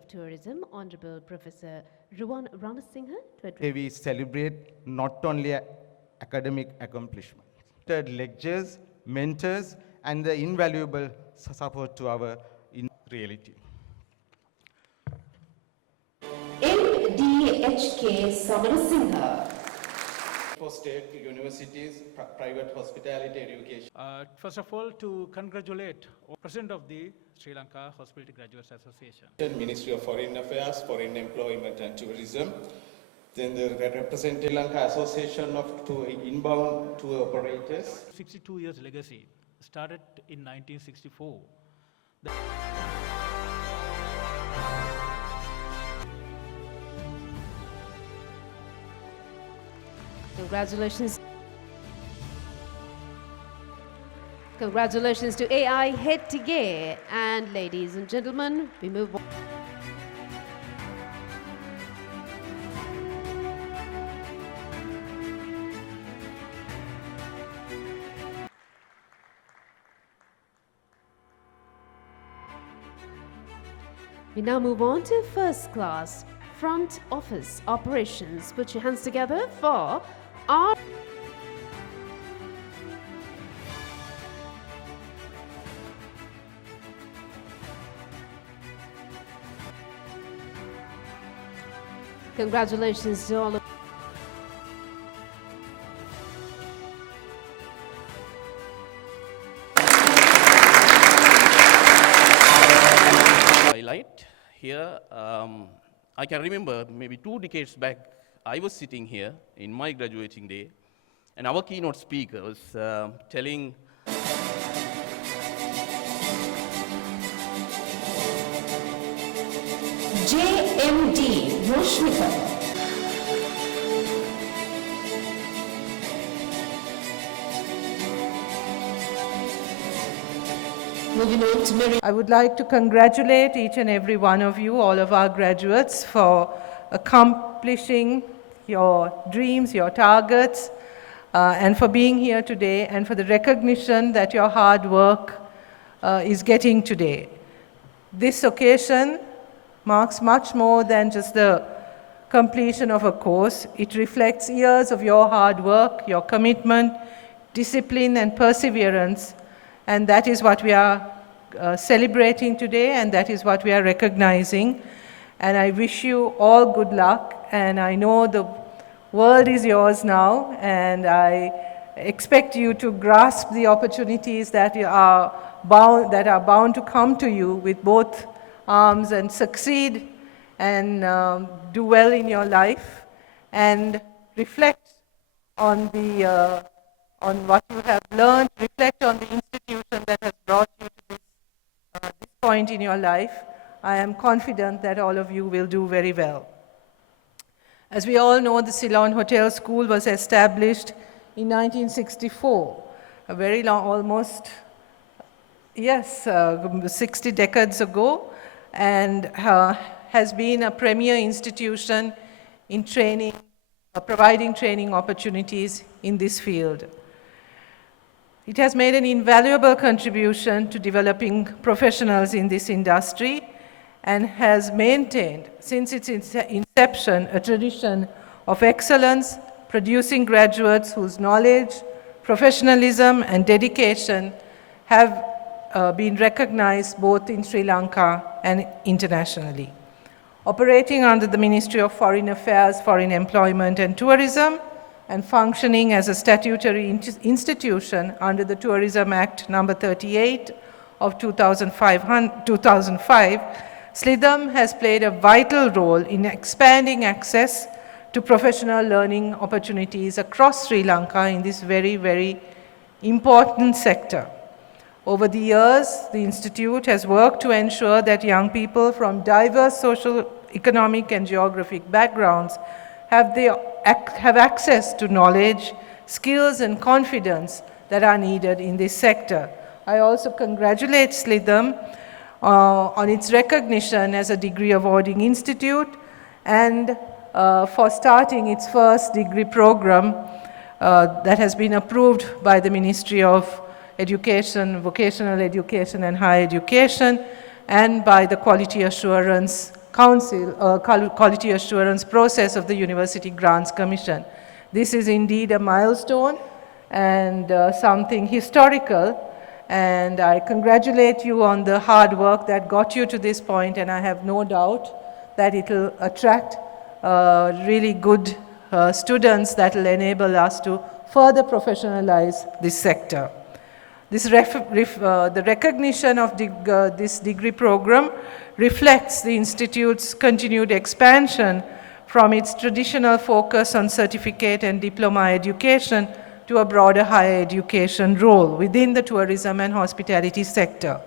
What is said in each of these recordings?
of Tourism, Honorable Professor Ruwan Ranasinghe, to address. Here we celebrate not only academic accomplishments, but lectures, mentors, and the invaluable support to our in reality. MDHK Samarasinghe. For state universities, private hospitality education. First of all, to congratulate President of the Sri Lanka Hospitality Graduates Association. Ministry of Foreign Affairs, Foreign Employment and Tourism. Then the represent Sri Lanka Association of Inbound Tour Operators. 62 years legacy, started in 1964. Congratulations. Congratulations to AI Head Tige. And ladies and gentlemen, we move on. We now move on to first class front office operations. Put your hands together for our congratulations to all of highlight here. I can remember maybe 2 decades back, I was sitting here in my graduating day, and our keynote speaker was telling JMD Roshmika. Moving on to Mary. I would like to congratulate each and every one of you, all of our graduates, for accomplishing your dreams, your targets, and for being here today, and for the recognition that your hard work is getting today. This occasion marks much more than just the completion of a course. It reflects years of your hard work, your commitment, discipline, and perseverance. And that is what we are celebrating today, and that is what we are recognizing. And I wish you all good luck, and I know the world is yours now, and I expect you to grasp the opportunities that are bound to come to you with both arms, and succeed and do well in your life, and reflect on the on what you have learned, reflect on the institution that has brought you to this point in your life. I am confident that all of you will do very well. As we all know, the Ceylon Hotel School was established in 1964, a very long, almost, 60 decades ago, and has been a premier institution in training, providing training opportunities in this field. It has made an invaluable contribution to developing professionals in this industry, and has maintained, since its inception, a tradition of excellence, producing graduates whose knowledge, professionalism, and dedication have been recognized both in Sri Lanka and internationally. Operating under the Ministry of Foreign Affairs, Foreign Employment and Tourism, and functioning as a statutory institution under the Tourism Act number 38 of 2005, SLITHM has played a vital role in expanding access to professional learning opportunities across Sri Lanka in this very, very important sector. Over the years, the Institute has worked to ensure that young people from diverse social, economic, and geographic backgrounds have access to knowledge, skills, and confidence that are needed in this sector. I also congratulate SLITHM on its recognition as a degree awarding institute, and for starting its first degree program that has been approved by the Ministry of Education, Vocational Education and Higher Education, and by the Quality Assurance Council, Quality Assurance process of the University Grants Commission. This is indeed a milestone and something historical, and I congratulate you on the hard work that got you to this point, and I have no doubt that it will attract really good students that will enable us to further professionalize this sector. The recognition of this degree program reflects the Institute's continued expansion from its traditional focus on certificate and diploma education to a broader higher education role within the tourism and hospitality sector.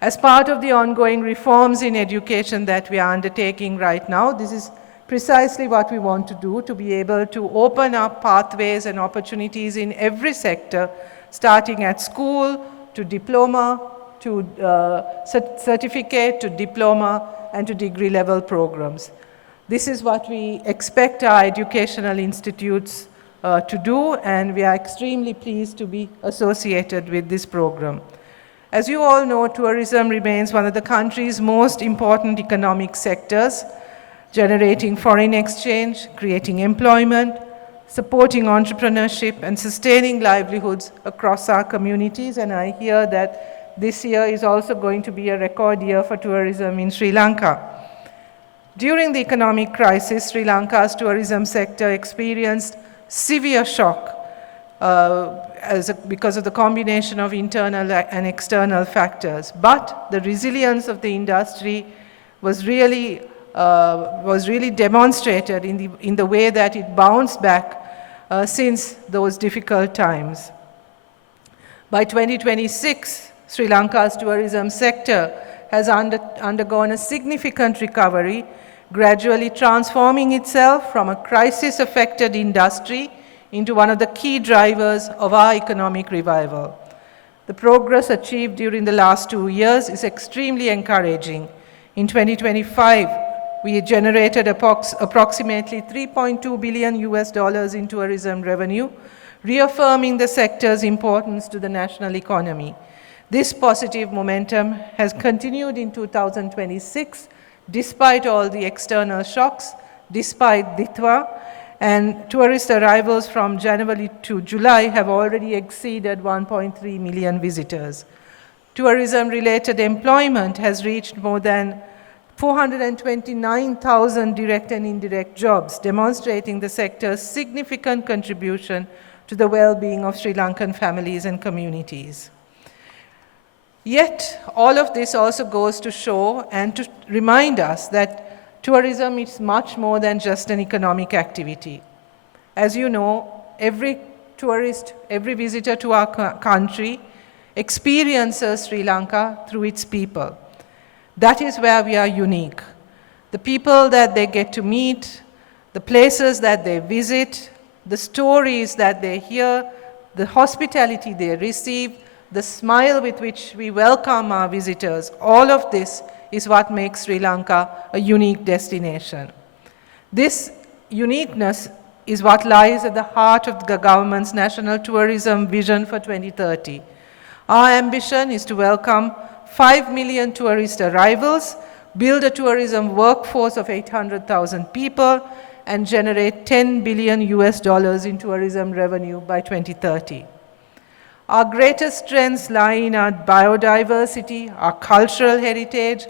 As part of the ongoing reforms in education that we are undertaking right now, this is precisely what we want to do, to be able to open up pathways and opportunities in every sector, starting at school, to diploma, to certificate, to diploma, and to degree level programs. This is what we expect our educational institutes to do, and we are extremely pleased to be associated with this program. As you all know, tourism remains one of the country's most important economic sectors, generating foreign exchange, creating employment, supporting entrepreneurship, and sustaining livelihoods across our communities. And I hear that this year is also going to be a record year for tourism in Sri Lanka. During the economic crisis, Sri Lanka's tourism sector experienced severe shock because of the combination of internal and external factors. But the resilience of the industry was really demonstrated in the way that it bounced back since those difficult times. By 2026, Sri Lanka's tourism sector has undergone a significant recovery, gradually transforming itself from a crisis-affected industry into one of the key drivers of our economic revival. The progress achieved during the last 2 years is extremely encouraging. In 2025, we generated approximately $3.2 billion in tourism revenue, reaffirming the sector's importance to the national economy. This positive momentum has continued in 2026, despite all the external shocks, despite DITWA, and tourist arrivals from January to July have already exceeded 1.3 million visitors. Tourism-related employment has reached more than 429,000 direct and indirect jobs, demonstrating the sector's significant contribution to the well-being of Sri Lankan families and communities. Yet, all of this also goes to show and to remind us that tourism is much more than just an economic activity. As you know, every tourist, every visitor to our country experiences Sri Lanka through its people. That is where we are unique. The people that they get to meet, the places that they visit, the stories that they hear, the hospitality they receive, the smile with which we welcome our visitors, all of this is what makes Sri Lanka a unique destination. This uniqueness is what lies at the heart of the government's National Tourism Vision for 2030. Our ambition is to welcome 5 million tourist arrivals, build a tourism workforce of 800,000 people, and generate $10 billion in tourism revenue by 2030. Our greatest strengths lie in our biodiversity, our cultural heritage,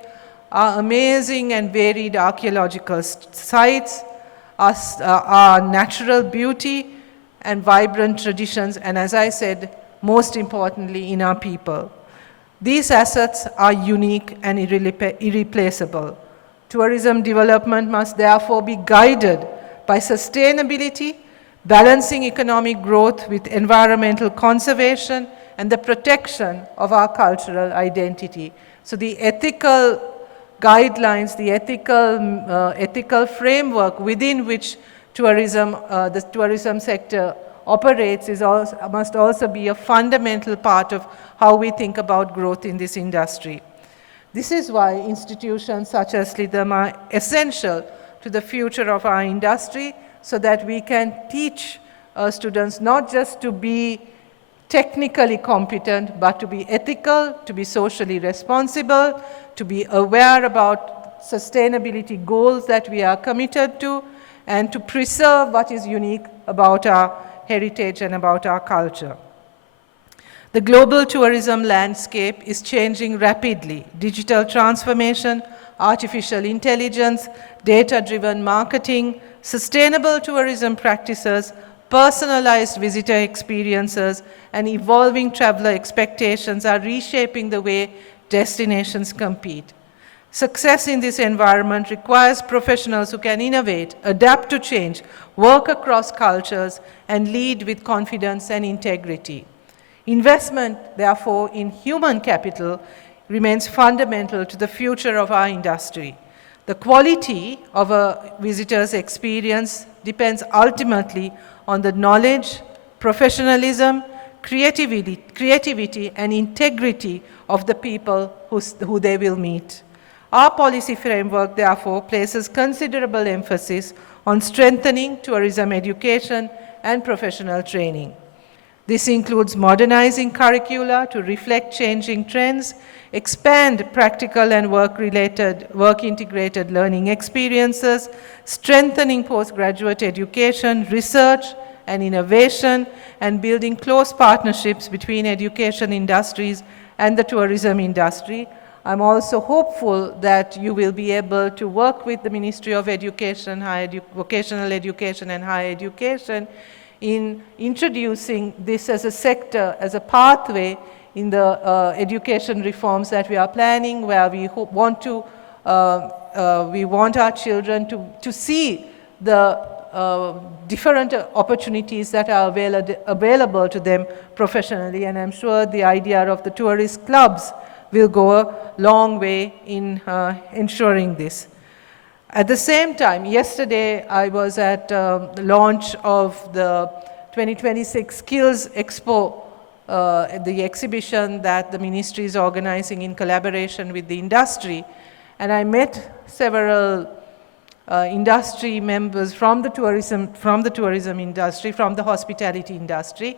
our amazing and varied archaeological sites, our natural beauty and vibrant traditions, and as I said, most importantly, in our people. These assets are unique and irreplaceable. Tourism development must therefore be guided by sustainability, balancing economic growth with environmental conservation and the protection of our cultural identity. So the ethical guidelines, the ethical framework within which the tourism sector operates must also be a fundamental part of how we think about growth in this industry. This is why institutions such as SLITHM are essential to the future of our industry, so that we can teach students not just to be technically competent, but to be ethical, to be socially responsible, to be aware about sustainability goals that we are committed to, and to preserve what is unique about our heritage and about our culture. The global tourism landscape is changing rapidly. Digital transformation, artificial intelligence, data-driven marketing, sustainable tourism practices, personalized visitor experiences, and evolving traveler expectations are reshaping the way destinations compete. Success in this environment requires professionals who can innovate, adapt to change, work across cultures, and lead with confidence and integrity. Investment, therefore, in human capital remains fundamental to the future of our industry. The quality of a visitor's experience depends ultimately on the knowledge, professionalism, creativity, and integrity of the people who they will meet. Our policy framework, therefore, places considerable emphasis on strengthening tourism education and professional training. This includes modernizing curricula to reflect changing trends, expand practical and work-integrated learning experiences, strengthening postgraduate education, research and innovation, and building close partnerships between education industries and the tourism industry. I'm also hopeful that you will be able to work with the Ministry of Education, Vocational Education and Higher Education in introducing this as a sector, as a pathway in the education reforms that we are planning, where we want our children to see the different opportunities that are available to them professionally. And I'm sure the idea of the tourist clubs will go a long way in ensuring this. At the same time, yesterday I was at the launch of the 2026 Skills Expo, the exhibition that the ministry is organizing in collaboration with the industry, and I met several industry members from the tourism industry, from the hospitality industry,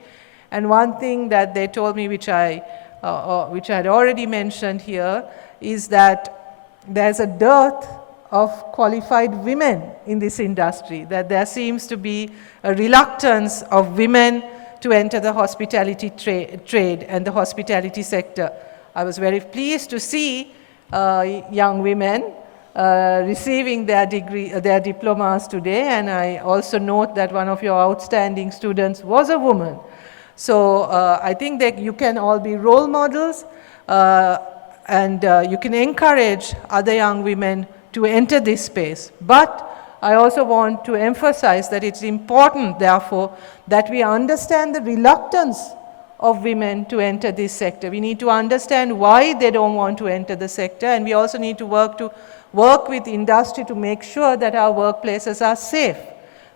and one thing that they told me, which I had already mentioned here, is that there's a dearth of qualified women in this industry, that there seems to be a reluctance of women to enter the hospitality trade and the hospitality sector. I was very pleased to see young women receiving their diplomas today, and I also note that one of your outstanding students was a woman. So I think that you can all be role models, and you can encourage other young women to enter this space. But I also want to emphasize that it's important, therefore, that we understand the reluctance of women to enter this sector. We need to understand why they don't want to enter the sector, and we also need to work with industry to make sure that our workplaces are safe,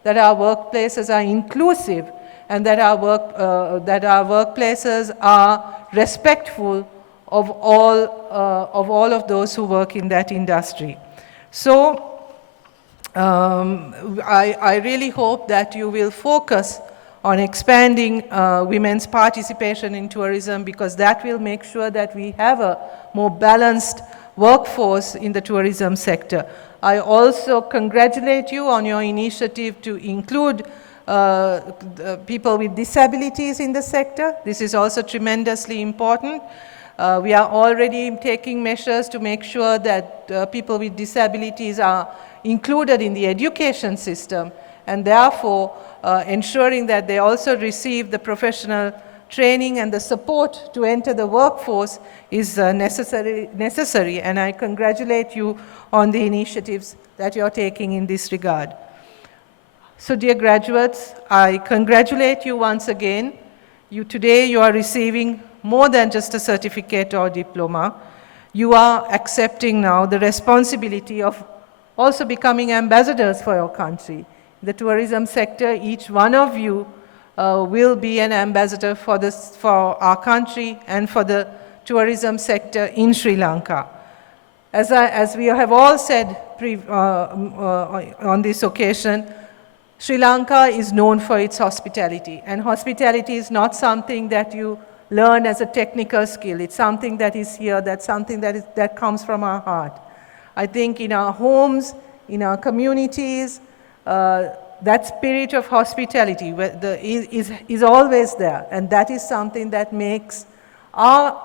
that our workplaces are inclusive, and that our workplaces are respectful of all of those who work in that industry. So I really hope that you will focus on expanding women's participation in tourism, because that will make sure that we have a more balanced workforce in the tourism sector. I also congratulate you on your initiative to include people with disabilities in the sector. This is also tremendously important. We are already taking measures to make sure that people with disabilities are included in the education system, and therefore ensuring that they also receive the professional training and the support to enter the workforce is necessary, and I congratulate you on the initiatives that you're taking in this regard. So dear graduates, I congratulate you once again. Today you are receiving more than just a certificate or diploma. You are accepting now the responsibility of also becoming ambassadors for your country. In the tourism sector, each one of you will be an ambassador for our country and for the tourism sector in Sri Lanka. As we have all said on this occasion, Sri Lanka is known for its hospitality, and hospitality is not something that you learn as a technical skill. It's something that is here, that's something that comes from our heart. I think in our homes, in our communities, that spirit of hospitality is always there, and that is something that makes our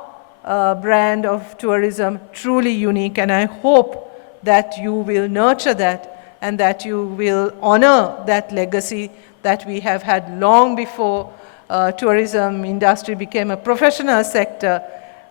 brand of tourism truly unique, and I hope that you will nurture that and that you will honor that legacy that we have had long before tourism industry became a professional sector.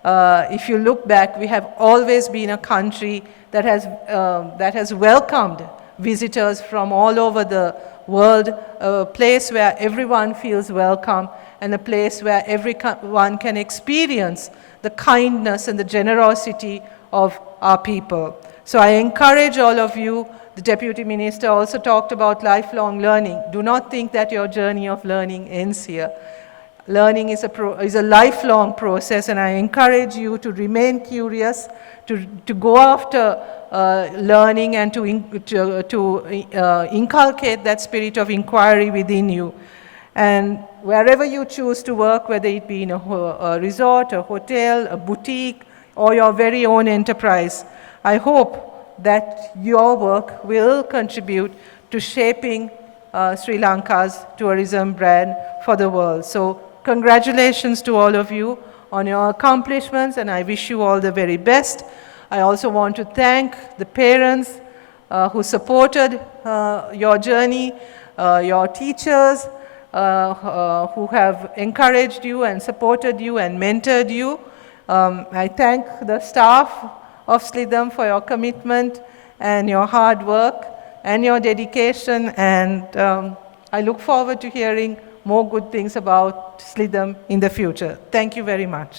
If you look back, we have always been a country that has welcomed visitors from all over the world, a place where everyone feels welcome and a place where everyone can experience the kindness and the generosity of our people. So I encourage all of you. The Deputy Minister also talked about lifelong learning. Do not think that your journey of learning ends here. Learning is a lifelong process, and I encourage you to remain curious, to go after learning and to inculcate that spirit of inquiry within you. And wherever you choose to work, whether it be in a resort, a hotel, a boutique, or your very own enterprise, I hope that your work will contribute to shaping Sri Lanka's tourism brand for the world. So congratulations to all of you on your accomplishments, and I wish you all the very best. I also want to thank the parents who supported your journey, your teachers who have encouraged you and supported you and mentored you. I thank the staff of SLITHM for your commitment and your hard work and your dedication, and I look forward to hearing more good things about SLITHM in the future. Thank you very much.